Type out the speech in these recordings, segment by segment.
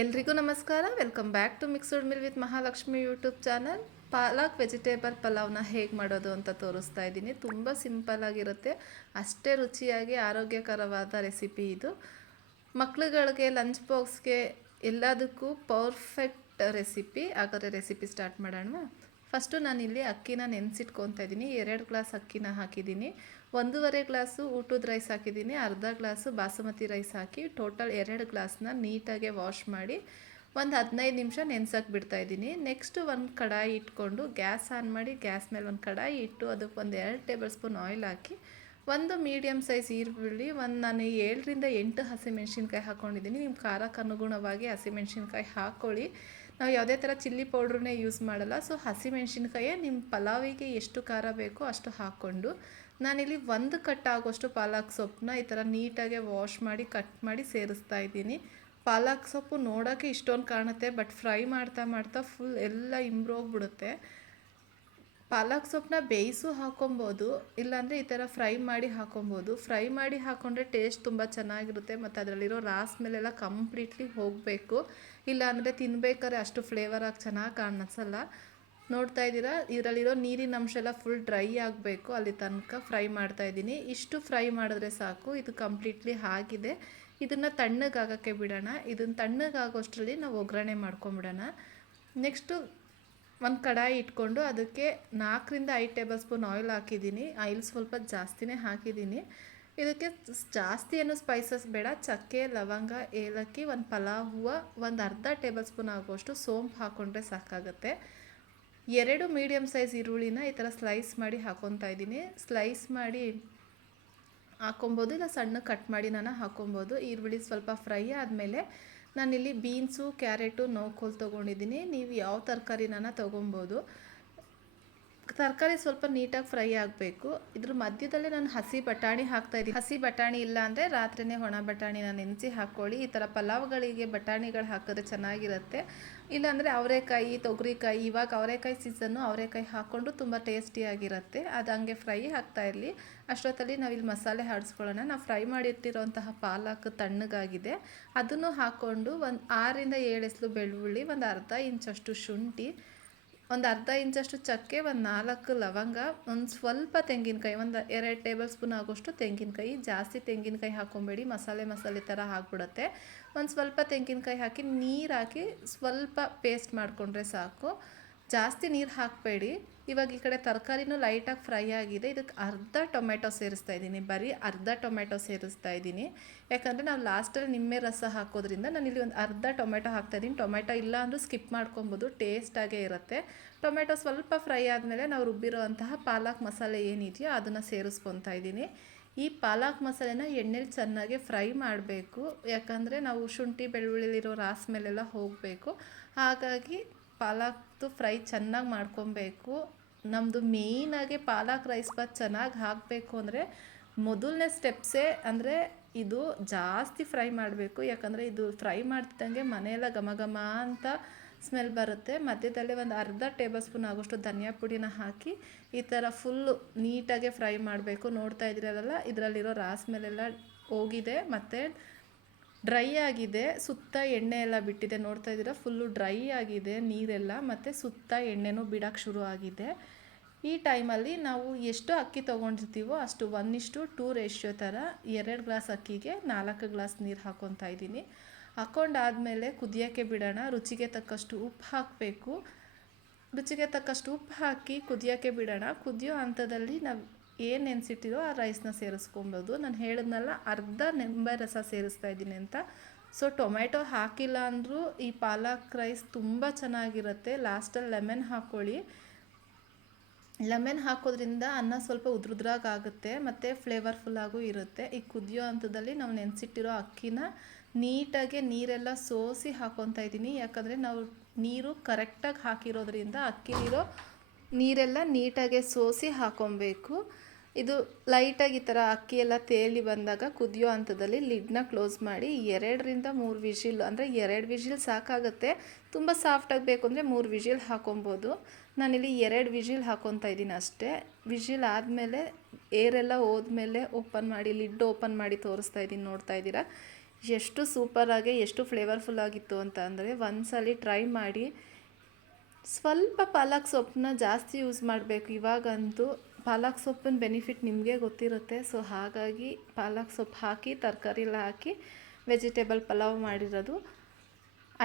ಎಲ್ರಿಗೂ ನಮಸ್ಕಾರ. Welcome back to mixed meal with Mahalakshmi YouTube channel. Palak vegetable ಪಲಾವ್ನ ಹೇಗೆ ಮಾಡೋದು ಅಂತ ತೋರಿಸ್ತಾ ಇದ್ದೀನಿ. ತುಂಬ ಸಿಂಪಲ್ ಆಗಿರುತ್ತೆ, ಅಷ್ಟೇ ರುಚಿಯಾಗಿ ಆರೋಗ್ಯಕರವಾದ ರೆಸಿಪಿ ಇದು. ಮಕ್ಳುಗಳಿಗೆ ಲಂಚ್ ಬಾಕ್ಸ್ಗೆ ಎಲ್ಲದಕ್ಕೂ ಪರ್ಫೆಕ್ಟ್ ರೆಸಿಪಿ. ಹಾಗಾದರೆ ರೆಸಿಪಿ ಸ್ಟಾರ್ಟ್ ಮಾಡೋಣ. ಫಸ್ಟು ನಾನಿಲ್ಲಿ ಅಕ್ಕಿನ ನೆನೆಸಿಟ್ಕೊತಾ ಇದ್ದೀನಿ. 2 ಗ್ಲಾಸ್ ಅಕ್ಕಿನ ಹಾಕಿದ್ದೀನಿ. 1.5 ಗ್ಲಾಸು ಊಟದ ರೈಸ್ ಹಾಕಿದ್ದೀನಿ. ಅರ್ಧ ಗ್ಲಾಸು ಬಾಸುಮತಿ ರೈಸ್ ಹಾಕಿ ಟೋಟಲ್ 2 ಗ್ಲಾಸ್ನ ನೀಟಾಗೆ ವಾಶ್ ಮಾಡಿ ಒಂದು 15 ನಿಮಿಷ ನೆನೆಸೋಕೆ ಬಿಡ್ತಾಯಿದ್ದೀನಿ. ನೆಕ್ಸ್ಟು ಒಂದು ಕಡಾಯಿ ಇಟ್ಕೊಂಡು ಗ್ಯಾಸ್ ಆನ್ ಮಾಡಿ ಗ್ಯಾಸ್ ಮೇಲೆ ಒಂದು ಕಡಾಯಿ ಇಟ್ಟು ಅದಕ್ಕೆ ಒಂದು 2 ಟೇಬಲ್ ಸ್ಪೂನ್ ಆಯಿಲ್ ಹಾಕಿ ಒಂದು ಮೀಡಿಯಮ್ ಸೈಜ್ ಈರುಳ್ಳಿ, ನಾನು 7ರಿಂದ 8 ಹಸಿಮೆಣ್ಸಿನ್ಕಾಯಿ ಹಾಕ್ಕೊಂಡಿದ್ದೀನಿ. ನಿಮ್ಮ ಖಾರಕ್ಕೆ ಅನುಗುಣವಾಗಿ ಹಸಿಮೆಣ್ಸಿನ್ಕಾಯಿ ಹಾಕ್ಕೊಳ್ಳಿ. ನಾವು ಯಾವುದೇ ಥರ ಚಿಲ್ಲಿ ಪೌಡ್ರನ್ನೇ ಯೂಸ್ ಮಾಡಲ್ಲ. ಸೊ ಹಸಿಮೆಣ್ಸಿನ್ಕಾಯೇ ನಿಮ್ಮ ಪಲಾವಿಗೆ ಎಷ್ಟು ಖಾರ ಬೇಕೋ ಅಷ್ಟು ಹಾಕ್ಕೊಂಡು ನಾನಿಲ್ಲಿ 1 ಕಟ್ ಆಗೋಷ್ಟು ಪಾಲಕ್ ಸೊಪ್ಪನ್ನ ಈ ಥರ ನೀಟಾಗೆ ವಾಶ್ ಮಾಡಿ ಕಟ್ ಮಾಡಿ ಸೇರಿಸ್ತಾ ಇದ್ದೀನಿ. ಪಾಲಕ್ ಸೊಪ್ಪು ನೋಡೋಕ್ಕೆ ಇಷ್ಟೊಂದು ಕಾಣುತ್ತೆ, ಬಟ್ ಫ್ರೈ ಮಾಡ್ತಾ ಮಾಡ್ತಾ ಫುಲ್ ಎಲ್ಲ ಇಂಬ್ರೋಗ್ಬಿಡುತ್ತೆ. ಪಾಲಕ್ ಸೊಪ್ಪನ್ನ ಬೇಯಿಸು ಹಾಕೊಬೋದು, ಇಲ್ಲಾಂದರೆ ಈ ಥರ ಫ್ರೈ ಮಾಡಿ ಹಾಕೊಬೋದು. ಫ್ರೈ ಮಾಡಿ ಹಾಕ್ಕೊಂಡ್ರೆ ಟೇಸ್ಟ್ ತುಂಬ ಚೆನ್ನಾಗಿರುತ್ತೆ ಮತ್ತು ಅದರಲ್ಲಿರೋ ರಾಸ್ ಮೇಲೆಲ್ಲ ಕಂಪ್ಲೀಟ್ಲಿ ಹೋಗಬೇಕು. ಇಲ್ಲಾಂದರೆ ತಿನ್ಬೇಕಾದ್ರೆ ಅಷ್ಟು ಫ್ಲೇವರಾಗಿ ಚೆನ್ನಾಗಿ ಕಾಣಿಸಲ್ಲ. ನೋಡ್ತಾ ಇದ್ದೀರಾ, ಇದರಲ್ಲಿರೋ ನೀರಿನ ಅಂಶ ಎಲ್ಲ ಫುಲ್ ಡ್ರೈ ಆಗಬೇಕು, ಅಲ್ಲಿ ತನಕ ಫ್ರೈ ಮಾಡ್ತಾಯಿದ್ದೀನಿ. ಇಷ್ಟು ಫ್ರೈ ಮಾಡಿದ್ರೆ ಸಾಕು. ಇದು ಕಂಪ್ಲೀಟ್ಲಿ ಆಗಿದೆ. ಇದನ್ನು ತಣ್ಣಗಾಗೋಕ್ಕೆ ಬಿಡೋಣ. ಇದನ್ನು ತಣ್ಣಗಾಗೋಷ್ಟರಲ್ಲಿ ನಾವು ಒಗ್ಗರಣೆ ಮಾಡ್ಕೊಂಬಿಡೋಣ. ನೆಕ್ಸ್ಟು ಒಂದು ಕಡಾಯಿ ಇಟ್ಕೊಂಡು ಅದಕ್ಕೆ 4ರಿಂದ 5 ಟೇಬಲ್ ಸ್ಪೂನ್ ಆಯಿಲ್ ಹಾಕಿದ್ದೀನಿ. ಆಯಿಲ್ ಸ್ವಲ್ಪ ಜಾಸ್ತಿನೇ ಹಾಕಿದ್ದೀನಿ. ಇದಕ್ಕೆ ಜಾಸ್ತಿ ಏನು ಸ್ಪೈಸಸ್ ಬೇಡ. ಚಕ್ಕೆ, ಲವಂಗ, ಏಲಕ್ಕಿ, ಒಂದು ಪಲಾವ್ ಹೂವು, ಒಂದು ಅರ್ಧ ಟೇಬಲ್ ಸ್ಪೂನ್ ಆಗುವಷ್ಟು ಸೋಂಪು ಹಾಕ್ಕೊಂಡ್ರೆ ಸಾಕಾಗುತ್ತೆ. 2 ಮೀಡಿಯಮ್ ಸೈಜ್ ಈರುಳ್ಳಿನ ಈ ಥರ ಸ್ಲೈಸ್ ಮಾಡಿ ಹಾಕ್ಕೊತಾ ಇದ್ದೀನಿ. ಸ್ಲೈಸ್ ಮಾಡಿ ಹಾಕ್ಕೊಬೋದು, ಇಲ್ಲ ಸಣ್ಣ ಕಟ್ ಮಾಡಿ ನಾನು ಹಾಕ್ಕೊಬೋದು. ಈರುಳ್ಳಿ ಸ್ವಲ್ಪ ಫ್ರೈ ಆದಮೇಲೆ ನಾನಿಲ್ಲಿ ಬೀನ್ಸು, ಕ್ಯಾರೆಟು, ನೋಕೋಲು ತೊಗೊಂಡಿದ್ದೀನಿ. ನೀವು ಯಾವ ತರಕಾರಿನ ತೊಗೊಬೋದು. ತರಕಾರಿ ಸ್ವಲ್ಪ ನೀಟಾಗಿ ಫ್ರೈ ಆಗಬೇಕು. ಇದ್ರ ಮಧ್ಯದಲ್ಲಿ ನಾನು ಹಸಿ ಬಟಾಣಿ ಹಾಕ್ತಾಯಿದ್ದೀನಿ. ಹಸಿ ಬಟಾಣಿ ಇಲ್ಲ ಅಂದರೆ ರಾತ್ರಿಯೇ ಒಣ ಬಟಾಣಿನ ನೆನೆಸಿ ಹಾಕ್ಕೊಳ್ಳಿ. ಈ ಥರ ಪಲಾವ್ಗಳಿಗೆ ಬಟಾಣಿಗಳು ಹಾಕಿದ್ರೆ ಚೆನ್ನಾಗಿರುತ್ತೆ. ಇಲ್ಲಾಂದರೆ ಅವರೆಕಾಯಿ, ತೊಗರಿಕಾಯಿ, ಇವಾಗ ಅವರೆಕಾಯಿ ಸೀಸನ್ನು, ಅವರೆಕಾಯಿ ಹಾಕ್ಕೊಂಡು ತುಂಬ ಟೇಸ್ಟಿಯಾಗಿರುತ್ತೆ. ಅದು ಹಂಗೆ ಫ್ರೈ ಆಗ್ತಾಯಿರಲಿ. ಅಷ್ಟೊತ್ತಲ್ಲಿ ನಾವಿಲ್ಲಿ ಮಸಾಲೆ ಆಡಿಸ್ಕೊಳ್ಳೋಣ. ನಾವು ಫ್ರೈ ಮಾಡಿರ್ತಿರೋಂತಹ ಪಾಲಕ್ ತಣ್ಣಗಾಗಿದೆ, ಅದನ್ನು ಹಾಕ್ಕೊಂಡು ಒಂದು 6ರಿಂದ 7 ಎಸಳು ಬೆಳ್ಳುಳ್ಳಿ, ಒಂದು ಅರ್ಧ ಇಂಚಷ್ಟು ಶುಂಠಿ, ಒಂದು ಅರ್ಧ ಇಂಚಷ್ಟು ಚಕ್ಕೆ, ಒಂದು 4 ಲವಂಗ, ಒಂದು ಸ್ವಲ್ಪ ತೆಂಗಿನಕಾಯಿ, ಒಂದು 2 ಟೇಬಲ್ ಸ್ಪೂನ್ ಆಗೋಷ್ಟು ತೆಂಗಿನಕಾಯಿ. ಜಾಸ್ತಿ ತೆಂಗಿನಕಾಯಿ ಹಾಕ್ಕೊಬೇಡಿ, ಮಸಾಲೆ ಥರ ಹಾಕ್ಬಿಡುತ್ತೆ. ಒಂದು ಸ್ವಲ್ಪ ತೆಂಗಿನಕಾಯಿ ಹಾಕಿ ನೀರು ಹಾಕಿ ಸ್ವಲ್ಪ ಪೇಸ್ಟ್ ಮಾಡಿಕೊಂಡ್ರೆ ಸಾಕು. ಜಾಸ್ತಿ ನೀರು ಹಾಕಬೇಡಿ. ಇವಾಗ ಈ ಕಡೆ ತರಕಾರಿನೂ ಲೈಟಾಗಿ ಫ್ರೈ ಆಗಿದೆ. ಇದಕ್ಕೆ ಅರ್ಧ ಟೊಮೆಟೊ ಸೇರಿಸ್ತಾ ಇದ್ದೀನಿ. ಬರೀ ಅರ್ಧ ಟೊಮೆಟೊ ಸೇರಿಸ್ತಾ ಇದ್ದೀನಿ, ಯಾಕಂದರೆ ನಾವು ಲಾಸ್ಟಲ್ಲಿ ನಿಂಬೆ ರಸ ಹಾಕೋದ್ರಿಂದ ನಾನಿಲ್ಲಿ ಒಂದು ಅರ್ಧ ಟೊಮೆಟೊ ಹಾಕ್ತಾಯಿದ್ದೀನಿ. ಟೊಮೆಟೊ ಇಲ್ಲ ಅಂದರೂ ಸ್ಕಿಪ್ ಮಾಡ್ಕೊಬೋದು, ಟೇಸ್ಟಾಗೇ ಇರುತ್ತೆ. ಟೊಮೆಟೊ ಸ್ವಲ್ಪ ಫ್ರೈ ಆದಮೇಲೆ ನಾವು ರುಬ್ಬಿರೋ ಅಂತಹ ಪಾಲಕ್ ಮಸಾಲೆ ಏನಿದೆಯೋ ಅದನ್ನು ಸೇರಿಸ್ಕೊತಾ ಇದ್ದೀನಿ. ಈ ಪಾಲಕ್ ಮಸಾಲೆನ ಎಣ್ಣೆಲಿ ಚೆನ್ನಾಗಿ ಫ್ರೈ ಮಾಡಬೇಕು, ಯಾಕಂದರೆ ನಾವು ಶುಂಠಿ ಬೆಳ್ಳುಳ್ಳಿಲಿರೋ ರಾಸ್ ಮೇಲೆಲ್ಲ ಹೋಗಬೇಕು. ಹಾಗಾಗಿ ಪಾಲಕ್ದು ಫ್ರೈ ಚೆನ್ನಾಗಿ ಮಾಡ್ಕೊಬೇಕು. ನಮ್ಮದು ಮೇಯ್ನಾಗಿ ಪಾಲಕ್ ರೈಸ್ ಬಾತ್ ಚೆನ್ನಾಗಿ ಹಾಕಬೇಕು ಅಂದರೆ ಮೊದಲನೇ ಸ್ಟೆಪ್ಸೇ ಅಂದರೆ ಇದು ಜಾಸ್ತಿ ಫ್ರೈ ಮಾಡಬೇಕು. ಯಾಕಂದರೆ ಇದು ಫ್ರೈ ಮಾಡ್ತಿದ್ದಂಗೆ ಮನೆಯೆಲ್ಲ ಘಮ ಘಮ ಅಂತ ಸ್ಮೆಲ್ ಬರುತ್ತೆ. ಮಧ್ಯದಲ್ಲಿ ಒಂದು ಅರ್ಧ ಟೇಬಲ್ ಸ್ಪೂನ್ ಆಗೋಷ್ಟು ಧನಿಯಾ ಪುಡಿನ ಹಾಕಿ ಈ ಥರ ಫುಲ್ಲು ನೀಟಾಗೆ ಫ್ರೈ ಮಾಡಬೇಕು. ನೋಡ್ತಾ ಇದ್ದೀರಲ್ಲ, ಇದರಲ್ಲಿರೋ ರಾಸ್ ಮೇಲೆಲ್ಲ ಹೋಗಿದೆ ಮತ್ತು ಡ್ರೈ ಆಗಿದೆ. ಸುತ್ತ ಎಣ್ಣೆ ಎಲ್ಲ ಬಿಟ್ಟಿದೆ. ನೋಡ್ತಾ ಇದ್ದೀರಾ, ಫುಲ್ಲು ಡ್ರೈ ಆಗಿದೆ ನೀರೆಲ್ಲ, ಮತ್ತು ಸುತ್ತ ಎಣ್ಣೆನೂ ಬಿಡೋಕ್ಕೆ ಶುರು ಆಗಿದೆ. ಈ ಟೈಮಲ್ಲಿ ನಾವು ಎಷ್ಟು ಅಕ್ಕಿ ತೊಗೊಂಡಿರ್ತೀವೋ ಅಷ್ಟು 1:2 ರೇಷಿಯೋ ಥರ 2 ಗ್ಲಾಸ್ ಅಕ್ಕಿಗೆ 4 ಗ್ಲಾಸ್ ನೀರು ಹಾಕ್ಕೊತಾ ಇದ್ದೀನಿ. ಹಾಕ್ಕೊಂಡಾದಮೇಲೆ ಕುದಿಯೋಕ್ಕೆ ಬಿಡೋಣ. ರುಚಿಗೆ ತಕ್ಕಷ್ಟು ಉಪ್ಪು ಹಾಕಬೇಕು. ರುಚಿಗೆ ತಕ್ಕಷ್ಟು ಉಪ್ಪು ಹಾಕಿ ಕುದಿಯೋಕ್ಕೆ ಬಿಡೋಣ. ಕುದಿಯೋ ಹಂತದಲ್ಲಿ ನಾವು ಏನು ನೆನೆಸಿಟ್ಟಿರೋ ಆ ರೈಸ್ನ ಸೇರಿಸ್ಕೊಬೋದು. ನಾನು ಹೇಳಿದ್ನಲ್ಲ, ಅರ್ಧ ನಿಂಬೆ ರಸ ಸೇರಿಸ್ತಾ ಇದ್ದೀನಿ ಅಂತ. ಸೊ ಟೊಮೆಟೊ ಹಾಕಿಲ್ಲ ಅಂದರೂ ಈ ಪಾಲಕ್ ರೈಸ್ ತುಂಬ ಚೆನ್ನಾಗಿರುತ್ತೆ. ಲಾಸ್ಟಲ್ಲಿ ಲೆಮನ್ ಹಾಕ್ಕೊಳ್ಳಿ. ಲೆಮನ್ ಹಾಕೋದ್ರಿಂದ ಅನ್ನ ಸ್ವಲ್ಪ ಉದ್ರುದ್ರಾಗುತ್ತೆ ಮತ್ತು ಫ್ಲೇವರ್ಫುಲ್ಲಾಗೂ ಇರುತ್ತೆ. ಈ ಕುದಿಯೋ ಹಂತದಲ್ಲಿ ನಾವು ನೆನೆಸಿಟ್ಟಿರೋ ಅಕ್ಕಿನ ನೀಟಾಗಿ ನೀರೆಲ್ಲ ಸೋಸಿ ಹಾಕ್ಕೊತಾ ಇದ್ದೀನಿ. ಯಾಕಂದರೆ ನಾವು ನೀರು ಕರೆಕ್ಟಾಗಿ ಹಾಕಿರೋದ್ರಿಂದ ಅಕ್ಕಿಲಿರೋ ನೀರೆಲ್ಲ ನೀಟಾಗೆ ಸೋಸಿ ಹಾಕ್ಕೊಬೇಕು. ಇದು ಲೈಟಾಗಿ ಈ ಥರ ಅಕ್ಕಿ ಎಲ್ಲ ತೇಲಿ ಬಂದಾಗ ಕುದಿಯೋ ಹಂತದಲ್ಲಿ ಲಿಡ್ನ ಕ್ಲೋಸ್ ಮಾಡಿ 2ರಿಂದ 3 ವಿಷಿಲ್, ಅಂದರೆ 2 ವಿಷಿಲ್ ಸಾಕಾಗುತ್ತೆ. ತುಂಬ ಸಾಫ್ಟಾಗಿ ಬೇಕು ಅಂದರೆ 3 ವಿಷಿಲ್ ಹಾಕೊಬೋದು. ನಾನಿಲ್ಲಿ 2 ವಿಷಿಲ್ ಹಾಕ್ಕೊತಾ ಇದ್ದೀನಿ ಅಷ್ಟೇ. ವಿಷಿಲ್ ಆದಮೇಲೆ ಏರೆಲ್ಲ ಹೋದ್ಮೇಲೆ ಓಪನ್ ಮಾಡಿ ಲಿಡ್ ಓಪನ್ ಮಾಡಿ ತೋರಿಸ್ತಾ ಇದ್ದೀನಿ. ನೋಡ್ತಾ ಇದ್ದೀರಾ, ಎಷ್ಟು ಸೂಪರಾಗಿ ಎಷ್ಟು ಫ್ಲೇವರ್ಫುಲ್ ಆಗಿತ್ತು ಅಂತ ಅಂದರೆ ಒಂದ್ಸಲಿ ಟ್ರೈ ಮಾಡಿ. ಸ್ವಲ್ಪ ಪಾಲಕ್ ಸೊಪ್ಪನ್ನ ಜಾಸ್ತಿ ಯೂಸ್ ಮಾಡಬೇಕು. ಇವಾಗಂತೂ ಪಾಲಕ್ ಸೊಪ್ಪಿನ ಬೆನಿಫಿಟ್ ನಿಮಗೆ ಗೊತ್ತಿರುತ್ತೆ. ಸೊ ಹಾಗಾಗಿ ಪಾಲಕ್ ಸೊಪ್ಪು ಹಾಕಿ ತರಕಾರಿ ಎಲ್ಲ ಹಾಕಿ ವೆಜಿಟೇಬಲ್ ಪಲಾವ್ ಮಾಡಿರೋದು.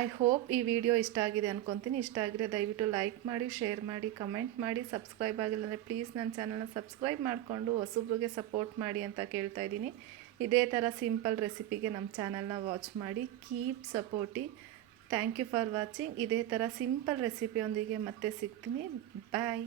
ಐ ಹೋಪ್ ಈ ವಿಡಿಯೋ ಇಷ್ಟ ಆಗಿದೆ ಅಂದ್ಕೊತೀನಿ. ಇಷ್ಟ ಆಗಿದ್ರೆ ದಯವಿಟ್ಟು ಲೈಕ್ ಮಾಡಿ, ಶೇರ್ ಮಾಡಿ, ಕಮೆಂಟ್ ಮಾಡಿ. ಸಬ್ಸ್ಕ್ರೈಬ್ ಆಗಿಲ್ಲ ಅಂದರೆ ಪ್ಲೀಸ್ ನನ್ನ ಚಾನಲ್ನ ಸಬ್ಸ್ಕ್ರೈಬ್ ಮಾಡಿಕೊಂಡು ಹೊಸಬ್ರಿಗೆ ಸಪೋರ್ಟ್ ಮಾಡಿ ಅಂತ ಕೇಳ್ತಾ ಇದ್ದೀನಿ. ಇದೇ ಥರ ಸಿಂಪಲ್ ರೆಸಿಪಿಗೆ ನಮ್ಮ ಚಾನಲ್ನ ವಾಚ್ ಮಾಡಿ. Keep supporting. Thank you for watching. ಇದೇ ಥರ ಸಿಂಪಲ್ ರೆಸಿಪಿಯೊಂದಿಗೆ ಮತ್ತೆ ಸಿಗ್ತೀನಿ. ಬಾಯ್.